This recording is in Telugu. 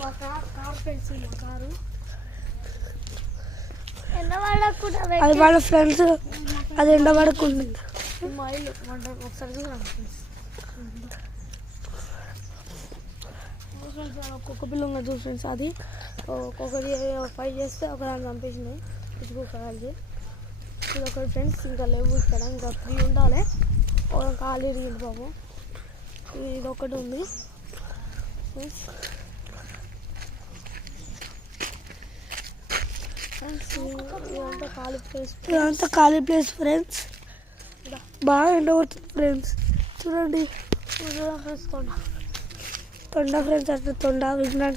మా కార్ ఫ్రెండ్స్ మా కారు అది వాళ్ళ ఫ్రెండ్స్, అది ఎండబడకుండా మా ఇల్లు ఒకసారి చూడండి ఫ్రెండ్స్. ఒక్కొక్క పిల్ల ఉన్నది చూ ఫ్రెండ్స్. అది ఒక్కొక్కటి 5 చేస్తే ఒకదాన్ని చంపేసినాయి పిచ్చుకోకాయలకి. ఇది ఒకటి ఫ్రెండ్స్. ఇంకా లేవు ఇక్కడ, ఇంకా 3 ఉండాలి. ఖాళీ ఇరిగింది బాబు. ఇది ఒకటి ఉంది ఫ్రెండ్స్. ఇదంతా ఖాళీ ప్లేస్ ఫ్రెండ్స్. బాగా ఎండబడుతుంది ఫ్రెండ్స్. చూడండి ఫ్రెండ్స్ తొండ ఫ్రెండ్స్, అట్లా తొండ విజ్ఞాన్